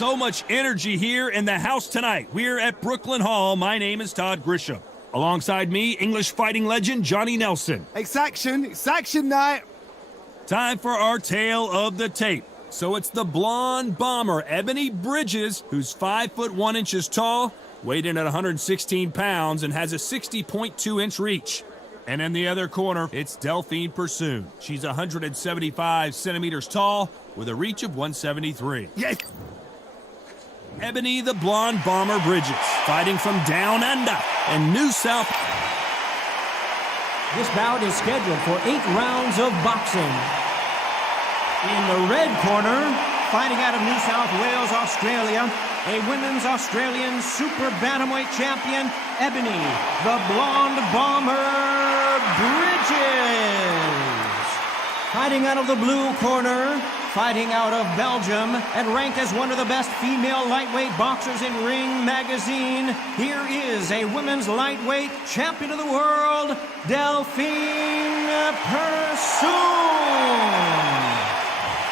So much energy here in the house tonight. We're at Brooklyn Hall. My name is Todd Grisham. Alongside me, English fighting legend Johnny Nelson. It's action night. Time for our tale of the tape. So it's the blonde bomber, Ebony Bridges, who's 5 foot 1 inches tall, weighed in at 116 pounds, and has a 60.2-inch reach. And in the other corner, it's Delphine Persoon. She's 175 centimeters tall with a reach of 173. Yes. Ebony the Blonde Bomber Bridges, fighting from down under in New South. This bout is scheduled for 8 rounds of boxing. In the red corner, fighting out of New South Wales, Australia, a women's Australian super bantamweight champion, Ebony the Blonde Bomber Bridges. Fighting out of the blue corner, fighting out of Belgium, and ranked as one of the best female lightweight boxers in Ring Magazine, here is a women's lightweight champion of the world, Delphine Persoon.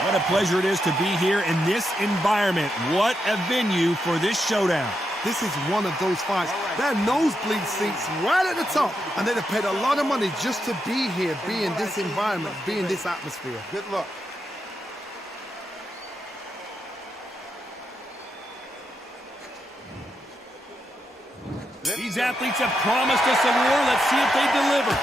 What a pleasure it is to be here in this environment. What a venue for this showdown. This is one of those fights. There are nosebleed seats right at the top, and they'd have paid a lot of money just to be here, be in this environment, be in this atmosphere. Good luck. These athletes have promised us a war. Let's see if they deliver.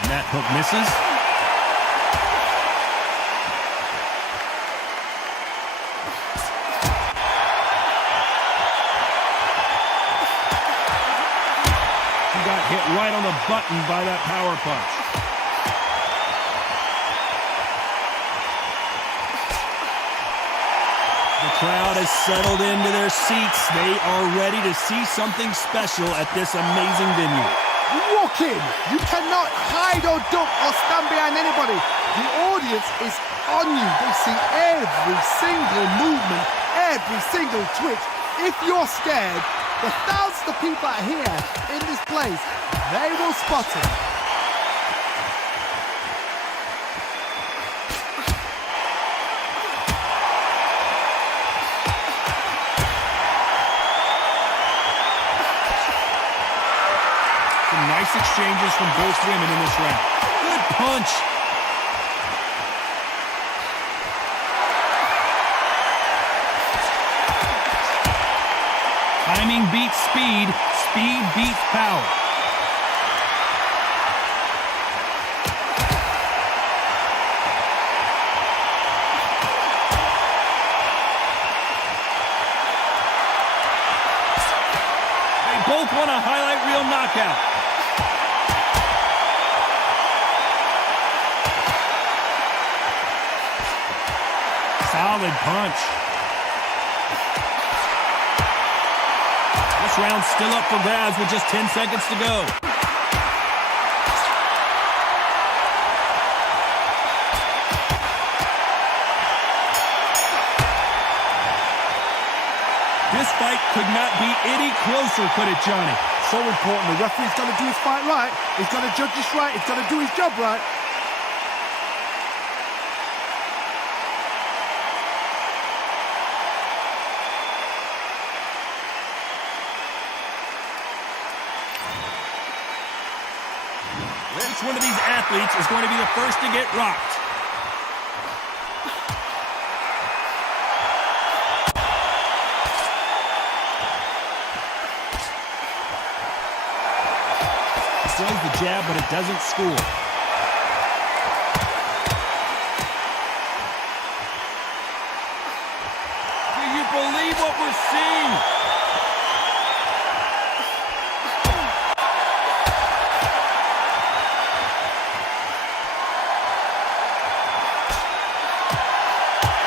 And that hook misses. He got hit right on the button by that power punch. The crowd has settled into their seats. They are ready to see something special at this amazing venue. You walk in, you cannot hide or duck or stand behind anybody. The audience is on you. They see every single movement, every single twitch. If you're scared, the thousands of people out here in this place, they will spot it. Nice exchanges from both women in this round. Good punch. Timing beats speed. Speed beats power. They both want a highlight reel knockout. Solid punch. This round's still up for grabs with just 10 seconds to go. This fight could not be any closer, could it, Johnny? So important. The referee's got to do his fight right. He's got to judge this right. He's got to do his job right. Each one of these athletes is going to be the first to get rocked. Throws the jab, but it doesn't score. Do you believe what we're seeing?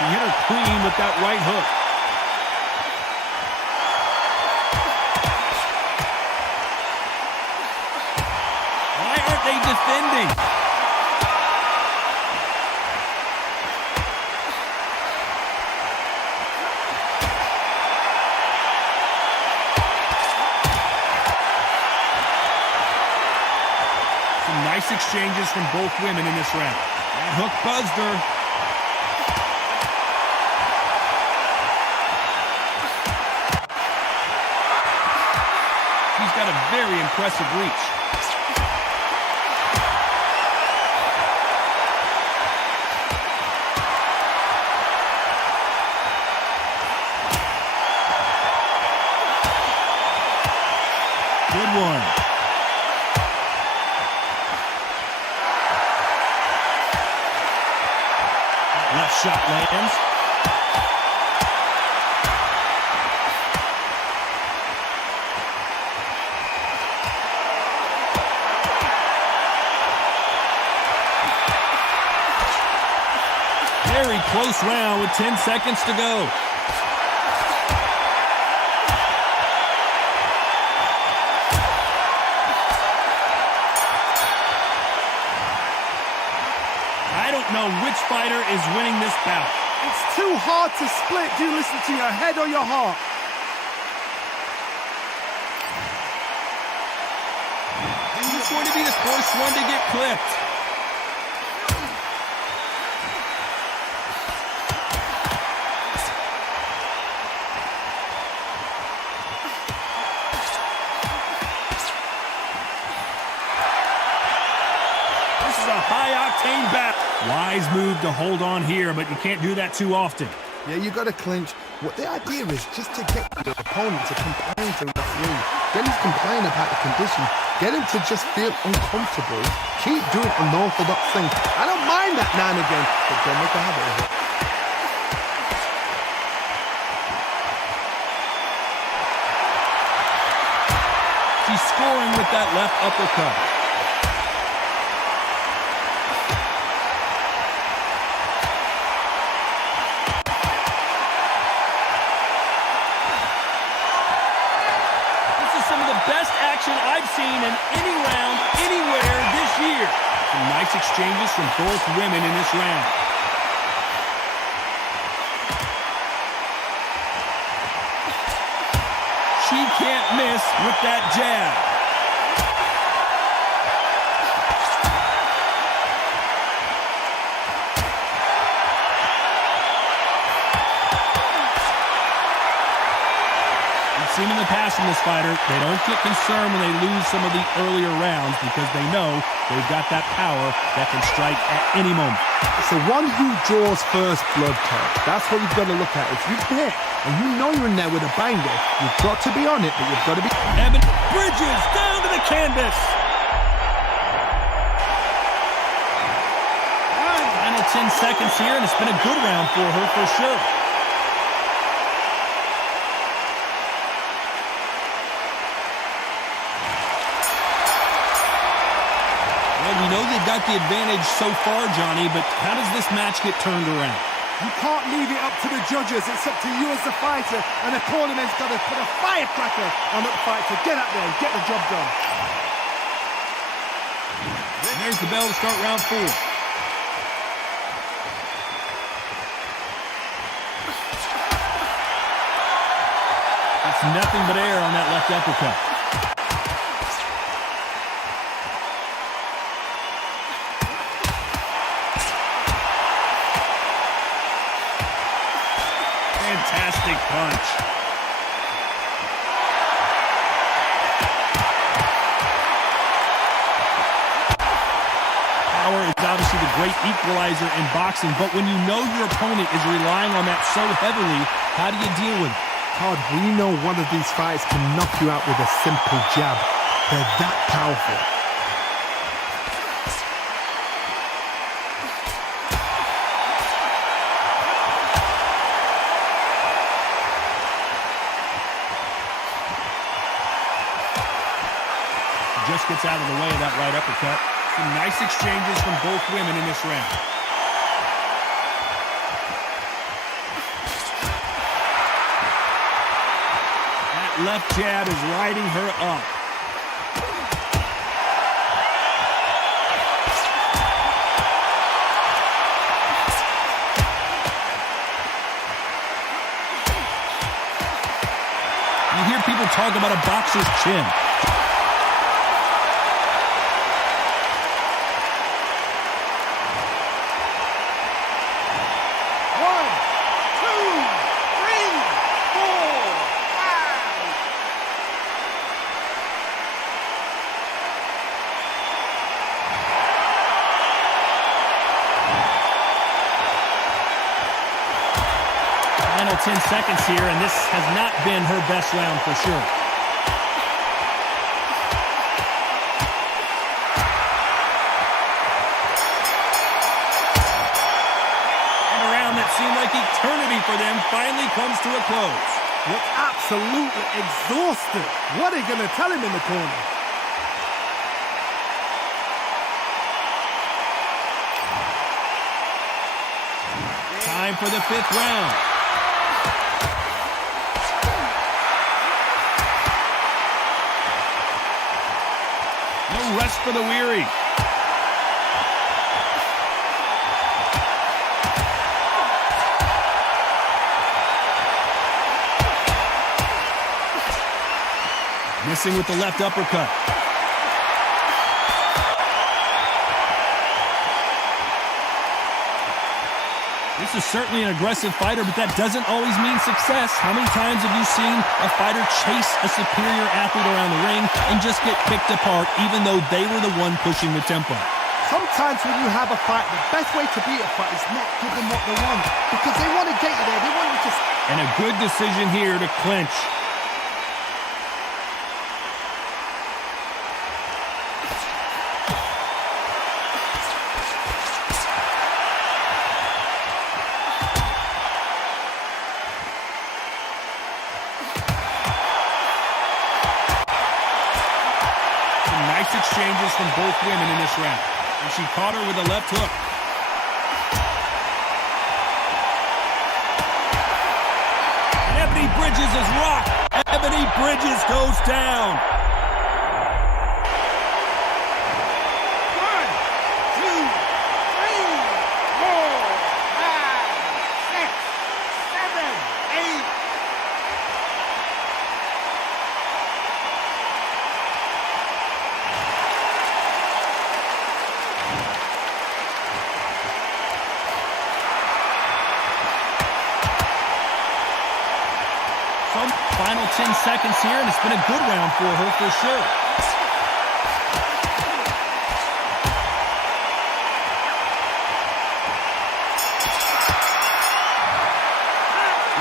He hit her clean with that right hook. Why aren't they defending? Some nice exchanges from both women in this round. That hook buzzed her. She's got a very impressive reach. Good one. Left shot lands. Very close round with 10 seconds to go. I don't know which fighter is winning this bout. It's too hard to split. Do you listen to your head or your heart? Who's going to be the first one to get clipped? This is a high-octane battle. Wise move to hold on here, but you can't do that too often. Yeah, you got to clinch. What the idea is just to get your opponent to complain to the referee. Get him to complain about the condition. Get him to just feel uncomfortable. Keep doing unorthodox things. I don't mind that now and again, but don't make a habit of it. She's scoring with that left uppercut. Best action I've seen in any round, anywhere this year. Some nice exchanges from both women in this round. She can't miss with that jab. Seen in the past from this fighter, they don't get concerned when they lose some of the earlier rounds because they know they've got that power that can strike at any moment. It's the one who draws first blood, Todd. That's what you've got to look at. If you hit and you know you're in there with a banger, you've got to be on it, but you've got to be... Ebony Bridges down to the canvas. Final 10 seconds here, and it's been a good round for her for sure. We know they've got the advantage so far, Johnny, but how does this match get turned around? You can't leave it up to the judges. It's up to you as the fighter, and the tournament's got to put a firecracker on that fight to get up there and get the job done. And there's the bell to start round 4. It's nothing but air on that left uppercut. Fantastic punch. Power is obviously the great equalizer in boxing, but when you know your opponent is relying on that so heavily, how do you deal with it? Todd, we know one of these fights can knock you out with a simple jab. They're that powerful. Just gets out of the way of that right uppercut. Some nice exchanges from both women in this round. That left jab is lighting her up. You hear people talk about a boxer's chin. Final 10 seconds here, and this has not been her best round for sure. And a round that seemed like eternity for them finally comes to a close. Look absolutely exhausted. What are you going to tell him in the corner? Time for the 5th round. No rest for the weary. Missing with the left uppercut. This is certainly an aggressive fighter, but that doesn't always mean success. How many times have you seen a fighter chase a superior athlete around the ring and just get picked apart even though they were the one pushing the tempo? Sometimes when you have a fight, the best way to beat a fight is not give them what they want, because they want to get you there. They want you to... And a good decision here to clinch. Nice exchanges from both women in this round. And she caught her with a left hook. And Ebony Bridges is rocked. Ebony Bridges goes down. 1, 2, 3, 4, 5, 6, 7, 8. Some final 10 seconds here, and it's been a good round for her for sure.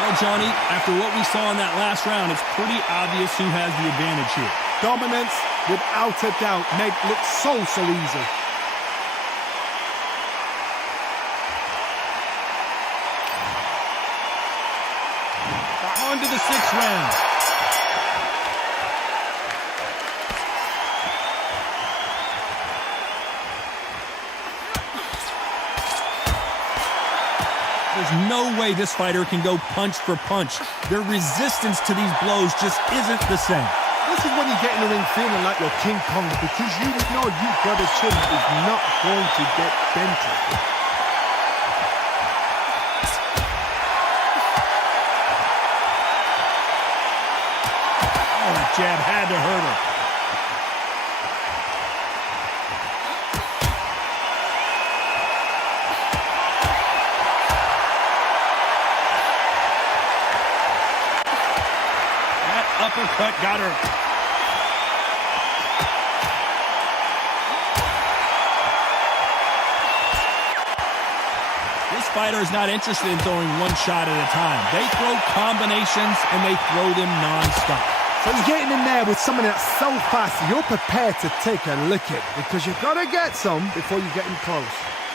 Well, Johnny, after what we saw in that last round, it's pretty obvious who has the advantage here. Dominance, without a doubt, made look so easy. On to the 6th round. There's no way this fighter can go punch for punch. Their resistance to these blows just isn't the same. This is when you get in the ring feeling like you're King Kong, because you know you've got a chin that is not going to get dented. That jab had to hurt her. That uppercut got her. This fighter is not interested in throwing one shot at a time. They throw combinations and they throw them non-stop. So you're getting in there with someone that's so fast, you're prepared to take a licking, because you've got to get some before you get in close.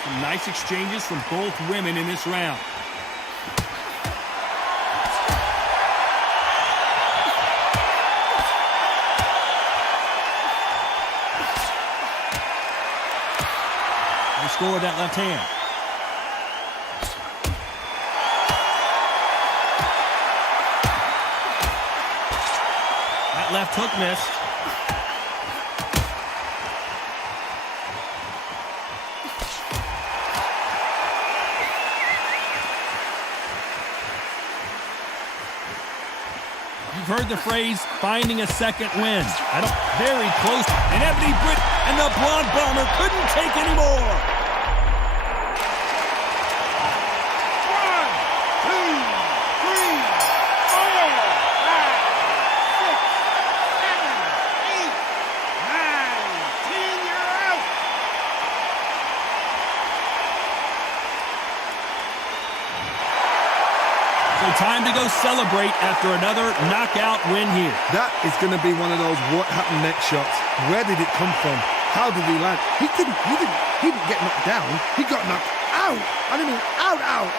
Some nice exchanges from both women in this round. They score with that left hand. Left hook missed. You've heard the phrase, finding a second wind. Very close. And Ebony Britt and the Blonde Bomber couldn't take any more. 1, 2, 3, 4, 5, 6, 7, 8, 9, 10, you're out. So time to go celebrate after another knockout win here. That is going to be one of those what happened next shots. Where did it come from? How did he land? He didn't get knocked down. He got knocked out. I mean, out.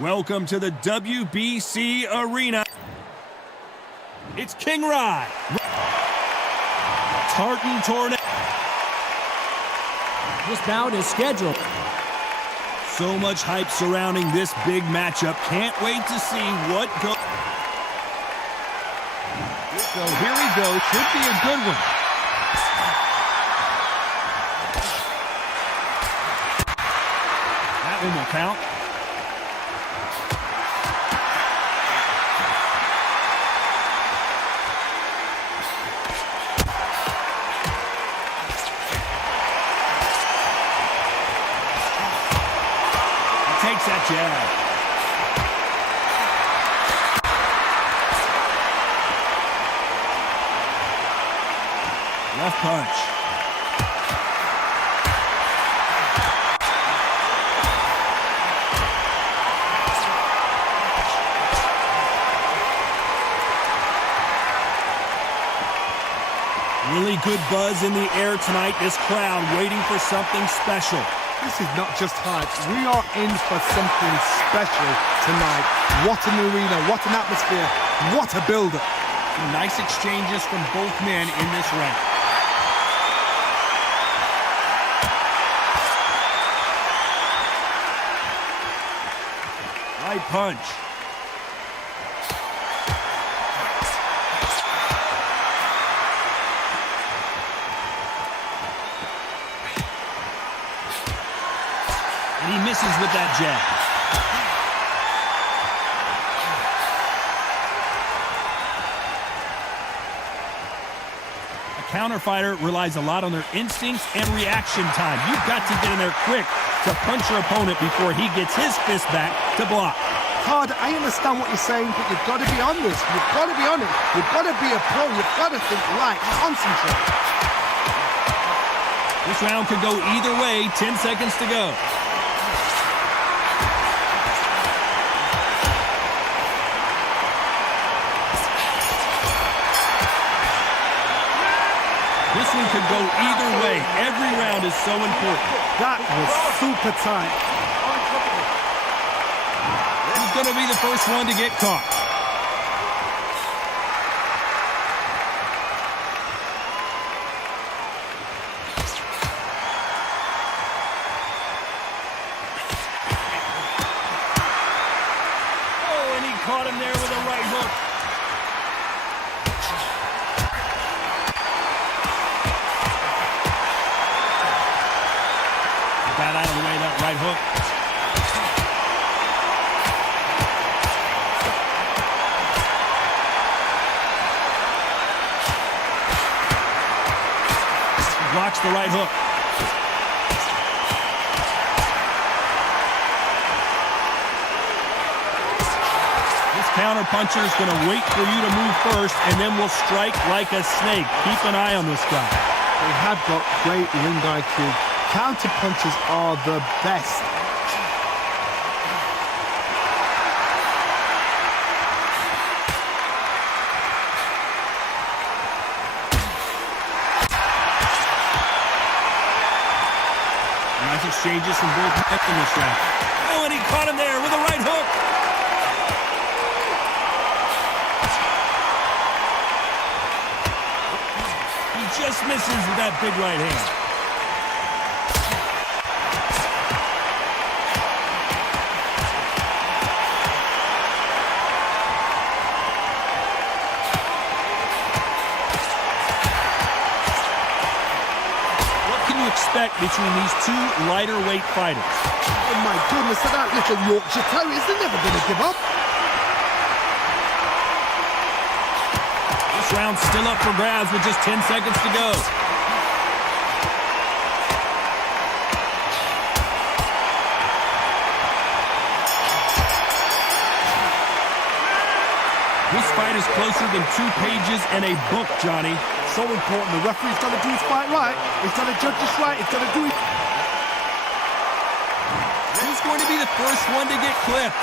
Welcome to the WBC Arena. It's King Rye. Tartan Tornado. This bout is scheduled. So much hype surrounding this big matchup. Can't wait to see what goes. So here we go. Should be a good one. That one will count. Takes that jab. Left punch. Really good buzz in the air tonight. This crowd waiting for something special. This is not just hype. We are in for something special tonight. What an arena, what an atmosphere, what a build-up. Nice exchanges from both men in this round. Right punch. And he misses with that jab. A counter fighter relies a lot on their instincts and reaction time. You've got to get in there quick to punch your opponent before he gets his fist back to block. Todd, I understand what you're saying, but you've got to be on this. You've got to be on it. You've got to be a pro. You've got to think right. Concentrate. This round could go either way. 10 seconds to go. This one could go either way. Every round is so important. That was super tight. Who's going to be the first one to get caught? Oh, and he caught him there with a right hook. Got out of the way, that right hook. blocks the right hook. This counter-puncher is going to wait for you to move first and then will strike like a snake. Keep an eye on this guy. They have got great ring IQ. Counter punches are the best. Nice exchanges from both men in this round. Oh, and he caught him there with a right hook. He just misses with that big right hand. Expect between these two lighter weight fighters. Oh my goodness, that little Yorkshire Terriers, they're never going to give up. This round's still up for grabs with just 10 seconds to go. This fight is closer than 2 pages in a book, Johnny. So important. The referee's got to do his fight right. He's got to judge this right. He's got to do it. Who's going to be the first one to get clipped?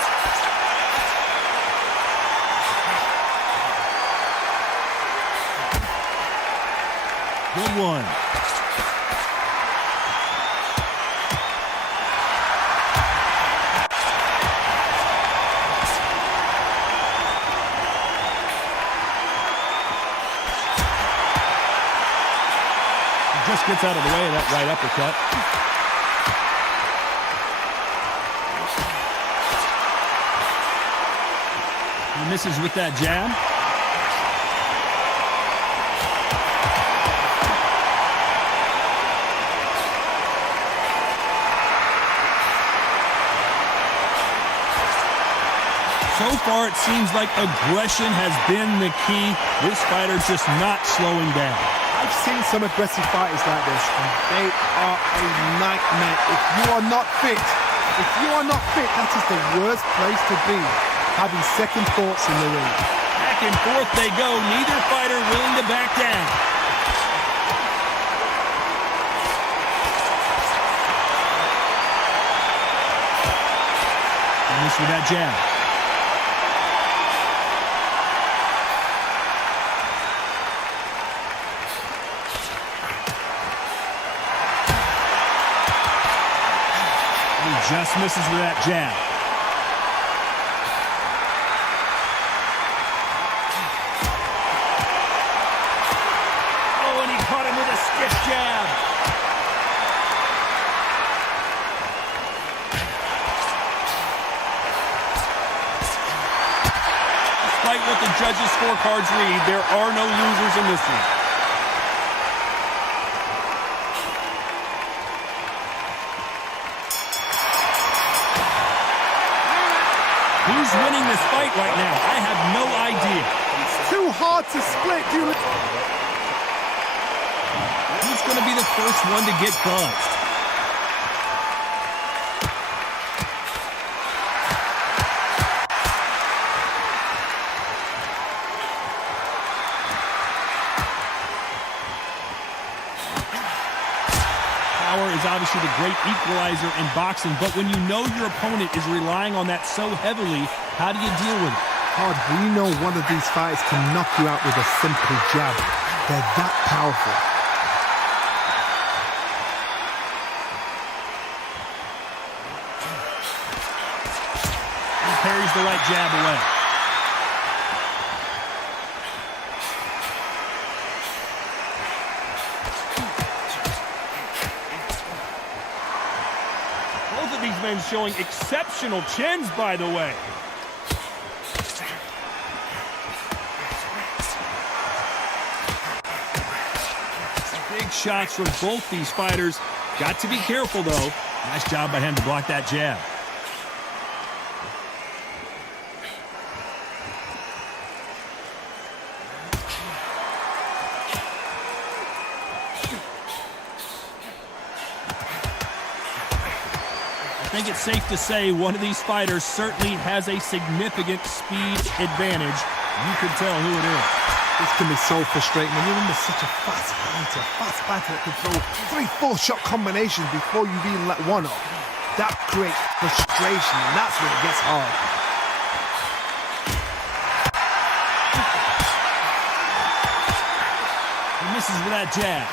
Good one. Just gets out of the way of that right uppercut. He misses with that jab. So far, it seems like aggression has been the key. This fighter's just not slowing down. I've seen some aggressive fighters like this, and they are a nightmare. If you are not fit, that is the worst place to be, having second thoughts in the ring. Back and forth they go, neither fighter willing to back down. And this with that jab. Just misses with that jab. Oh, and he caught him with a stiff jab. Despite what the judges' scorecards read, there are no losers in this one. Who's winning this fight right now? I have no idea. It's too hard to split. Who's going to be the first one to get buzzed? Power is obviously the great equalizer in boxing, but when you know your opponent is relying on that so heavily, how do you deal with it? Todd, we know one of these fighters can knock you out with a simple jab. They're that powerful. He parries the right jab away. Both of these men showing exceptional chins, by the way. Big shots from both these fighters. Got to be careful, though. Nice job by him to block that jab. think it's safe to say one of these fighters certainly has a significant speed advantage. You can tell who it is. This can be so frustrating when you're under such a fast fighter that can throw 3-4 shot combinations before you've even let one off. That creates frustration, and that's when it gets hard. He misses with that jab.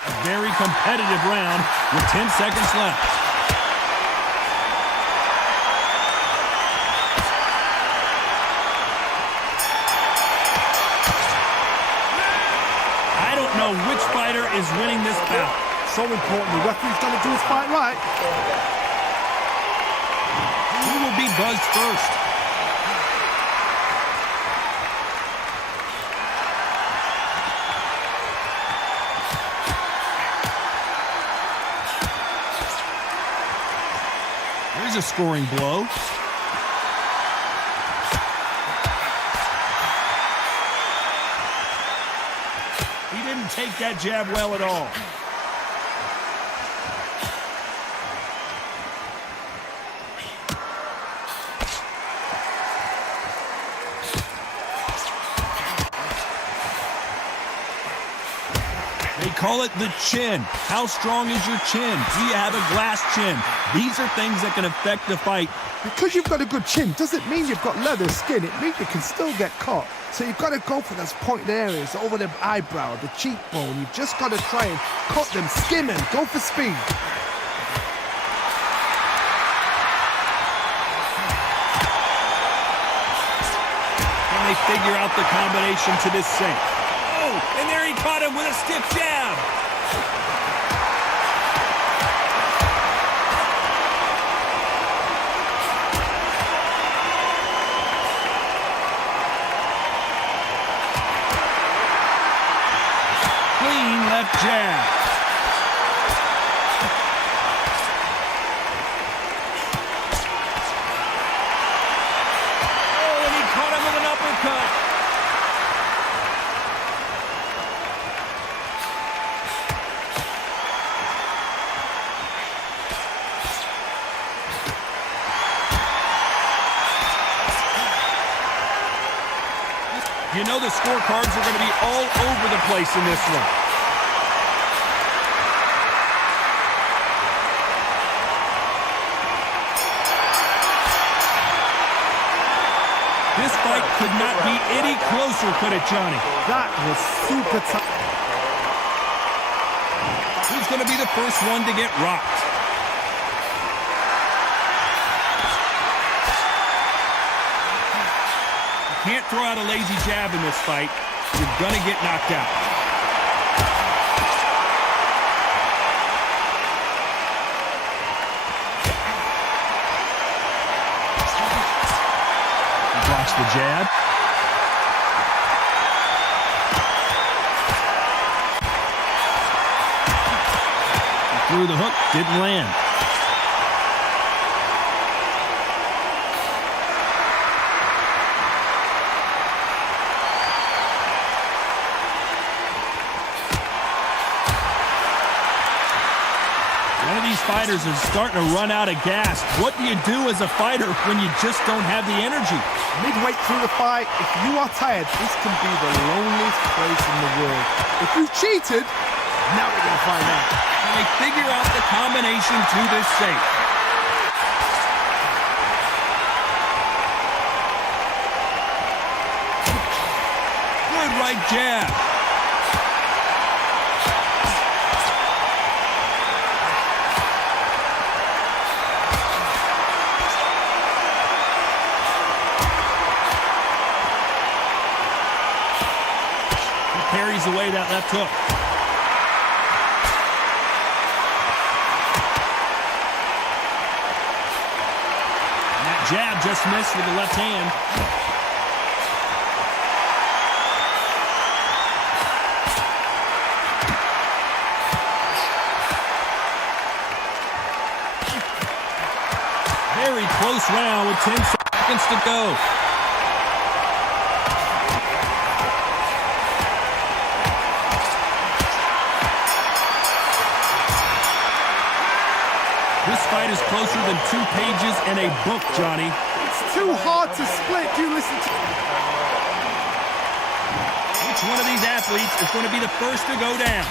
A very competitive round with 10 seconds left. Which fighter is winning this bout? So important. The referee's got to do his fight right. Who will be buzzed first? There's a scoring blow. Take that jab well at all. They call it the chin. How strong is your chin? Do you have a glass chin? These are things that can affect the fight. Because you've got a good chin doesn't mean you've got leather skin. It means you can still get caught. So you've got to go for those pointed areas over the eyebrow, the cheekbone. You've just got to try and cut them, skim them, go for speed. Can they figure out the combination to this sink? Oh, and there he caught him with a stiff jab. Left jab. Oh, and he caught him with an uppercut. You know the scorecards are going to be all over the place in this one. This fight could not be any closer, could it, Johnny? That was super tough. Who's going to be the first one to get rocked? You can't throw out a lazy jab in this fight. You're going to get knocked out. Blocks the jab. He threw the hook, didn't land. One of these fighters is starting to run out of gas. What do you do as a fighter when you just don't have the energy? Midway through the fight, if you are tired, this can be the loneliest place in the world. If you've cheated, now we're going to find out. Can they figure out the combination to this safe? Good right jab. Parries away that left hook. And that jab just missed with the left hand. Very close round with 10 seconds to go. fight is closer than 2 pages in a book, Johnny. It's too hard to split. Do you listen to... Which one of these athletes is going to be the first to go down?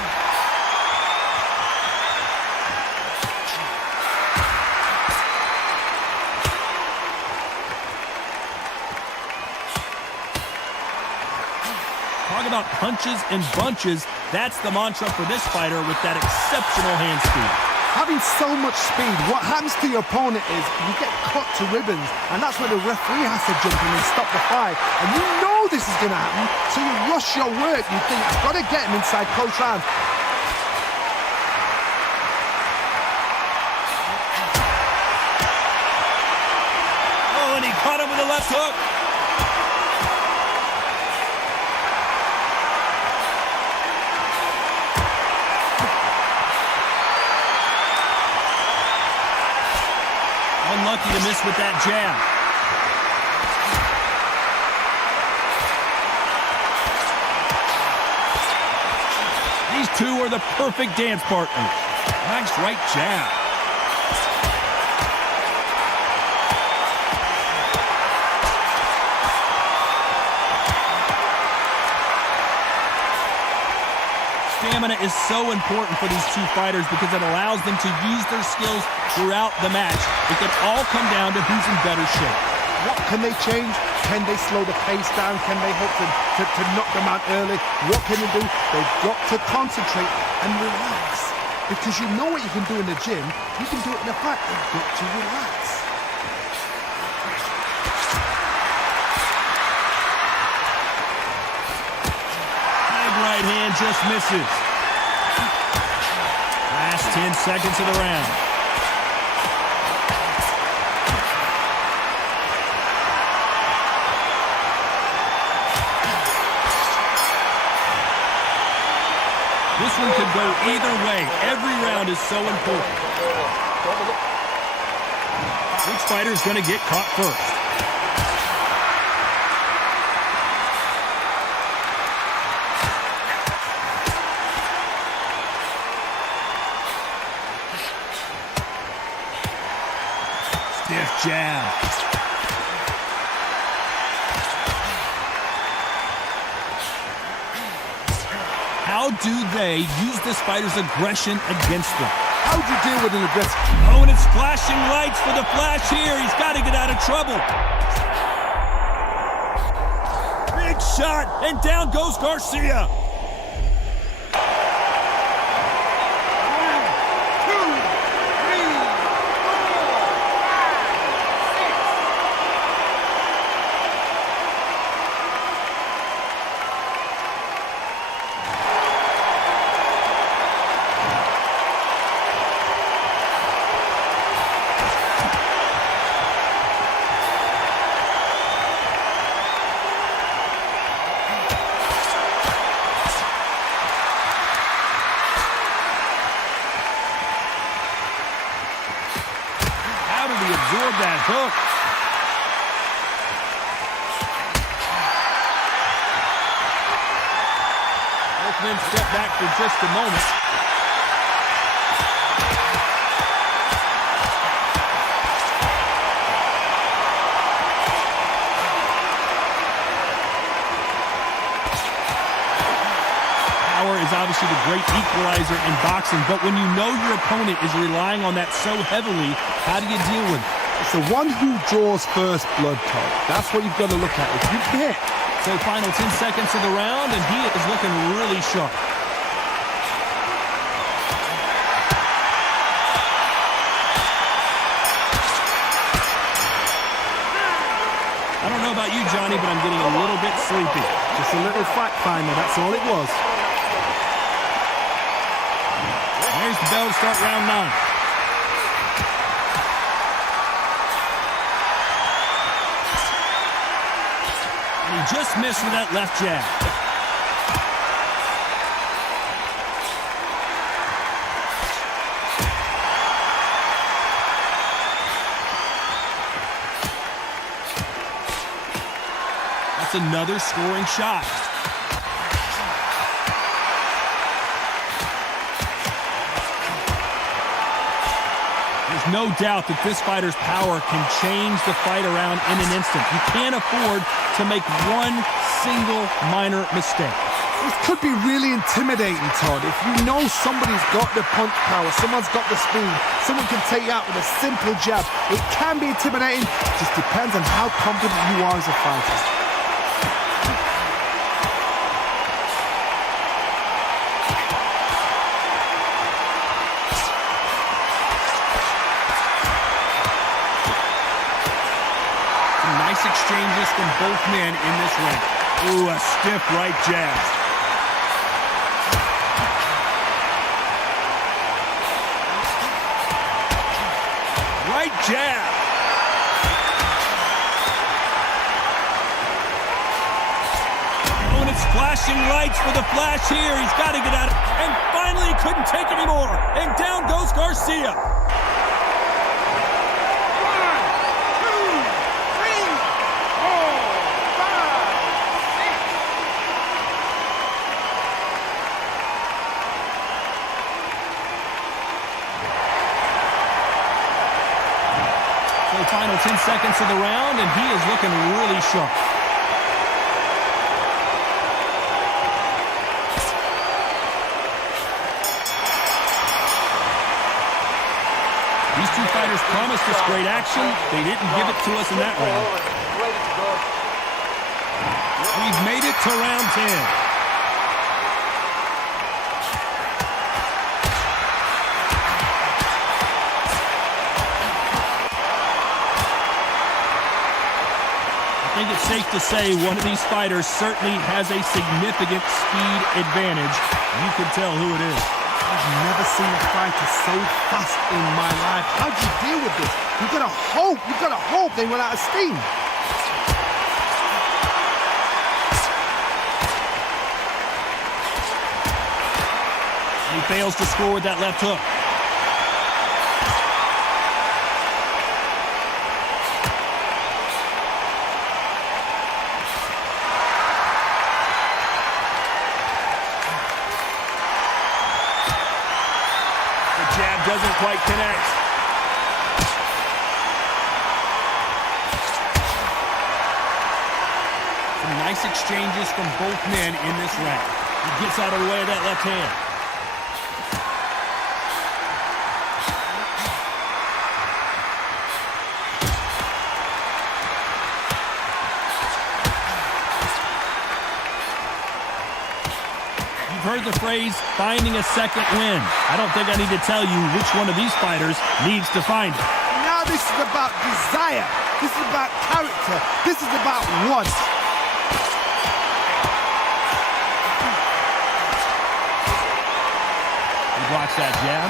Talk about punches and bunches. That's the mantra for this fighter with that exceptional hand speed. Having so much speed, what happens to your opponent is you get cut to ribbons, and that's where the referee has to jump in and stop the fight. And you know this is going to happen, so you rush your work. You think, I've got to get him inside close rounds. Oh, and he caught him with a left hook. Unlucky to miss with that jab. These two are the perfect dance partners. Nice right jab. Stamina is so important for these two fighters because it allows them to use their skills throughout the match. It can all come down to who's in better shape. What can they change? Can they slow the pace down? Can they hope to knock them out early? What can they do? They've got to concentrate and relax. Because you know what you can do in the gym, you can do it in the fight. You've got to relax. Right hand just misses. Last 10 seconds of the round. This one could go either way. Every round is so important. Which fighter's going to get caught first? Stiff jab. How do they use this fighter's aggression against them? How do you deal with an aggressive... Oh, and it's flashing lights for the flash here. He's got to get out of trouble. Big shot, and down goes Garcia. Absorb that hook. Both men step back for just a moment. Power is obviously the great equalizer in boxing, but when you know your opponent is relying on that so heavily, how do you deal with it? It's the one who draws first blood, Todd. That's what you've got to look at. If you hit. So final 10 seconds of the round, and he is looking really sharp. I don't know about you, Johnny, but I'm getting a little bit sleepy. Just a little fact finder, that's all it was. There's the bell to start round 9. And he just missed with that left jab. That's another scoring shot. There's no doubt that this fighter's power can change the fight around in an instant. You can't afford to make one single minor mistake. This could be really intimidating, Todd. If you know somebody's got the punch power, someone's got the speed, someone can take you out with a simple jab, it can be intimidating. It just depends on how confident you are as a fighter. Some nice exchanges from both men in this ring. Ooh, a stiff right jab. Right jab. Oh, and it's flashing lights for the flash here. He's got to get out. And finally, he couldn't take anymore. And down goes Garcia. 1, 2, 3, 4, 5, 6. So final 10 seconds of the round, and he is looking really sharp. These two fighters promised us great action. They didn't give it to us in that round. We've made it to round 10. I think it's safe to say one of these fighters certainly has a significant speed advantage. You can tell who it is. I've never seen a fighter so fast in my life. How do you deal with this? You've got to hope they run out of steam. He fails to score with that left hook. Jab doesn't quite connect. Some nice exchanges from both men in this round. He gets out of the way of that left hand. You've heard the phrase, finding a second win. I don't think I need to tell you which one of these fighters needs to find it. Now this is about desire. This is about character. This is about want. He blocks that jab.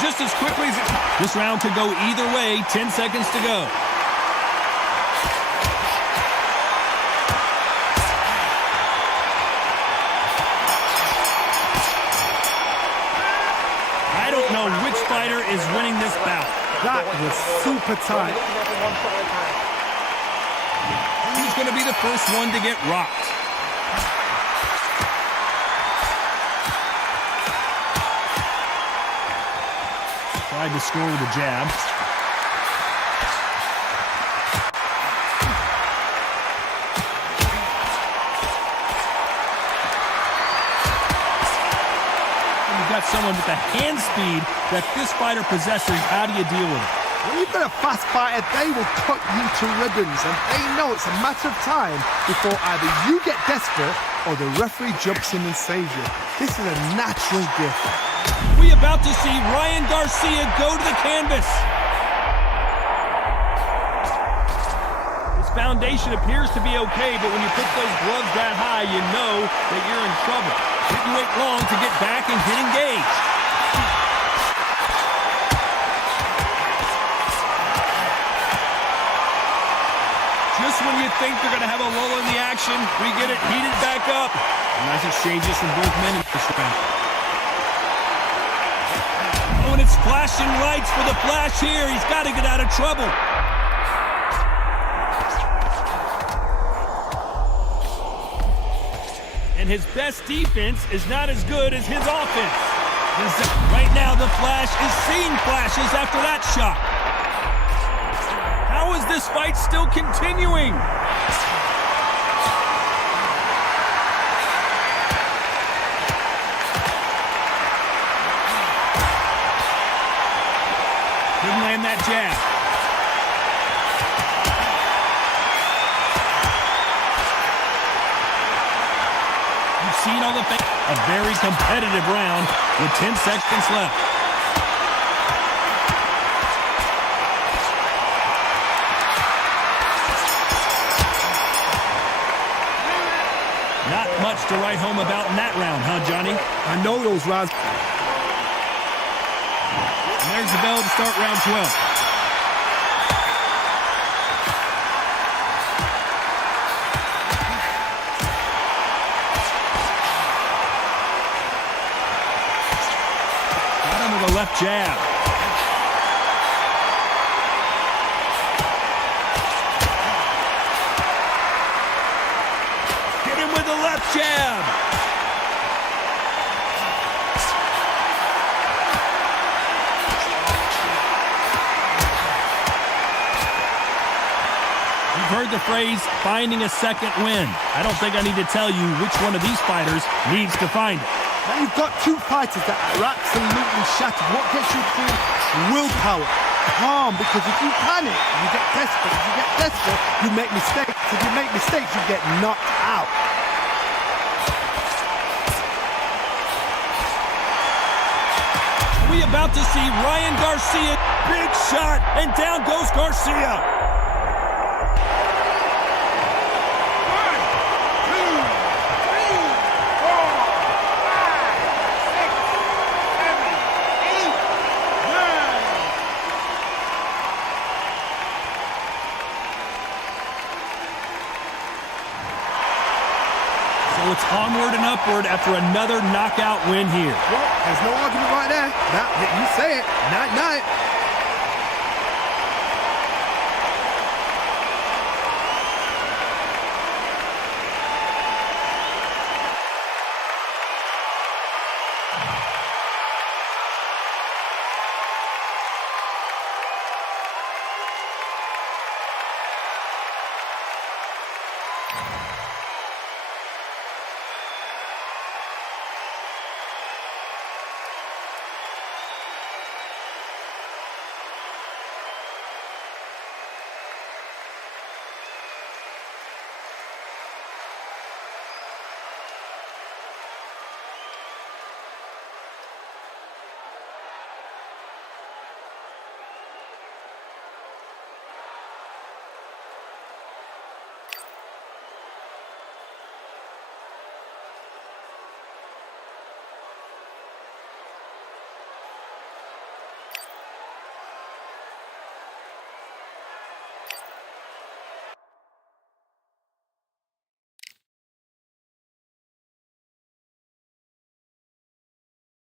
Just as quickly as this round could go either way. 10 seconds to go. I don't know which fighter is winning this bout. That was super tight. Who's going to be the first one to get rocked? Tried to score with a jab. You've got someone with the hand speed that this fighter possesses. How do you deal with it? When you've got a fast fighter, they will cut you to ribbons, and they know it's a matter of time before either you get desperate or the referee jumps in and saves you. This is a natural gift. We about to see Ryan Garcia go to the canvas. His foundation appears to be okay, but when you put those gloves that high, you know that you're in trouble. Didn't wait long to get back and get engaged. Just when you think they're going to have a lull in the action, we get it heated back up. Nice exchanges from both men in this round. Oh, and it's flashing lights for the flash here. He's got to get out of trouble. And his best defense is not as good as his offense. Right now, the Flash is seeing flashes after that shot. How is this fight still continuing? Couldn't land that jab. You've seen all the things. A very competitive round with 10 seconds left. Not much to write home about in that round, huh, Johnny? I know those rounds. And there's the bell to start round 12. The left jab. Hit him with the left jab. You've heard the phrase, finding a second win. I don't think I need to tell you which one of these fighters needs to find it. Now you've got two fighters that are absolutely shattered. What gets you through? Willpower. Calm, because if you panic, you get desperate. If you get desperate, you make mistakes. If you make mistakes, you get knocked out. We about to see Ryan Garcia. Big shot, and down goes Garcia. So it's onward and upward after another knockout win here. Well, there's no argument right there. Now, you say it. Night-night.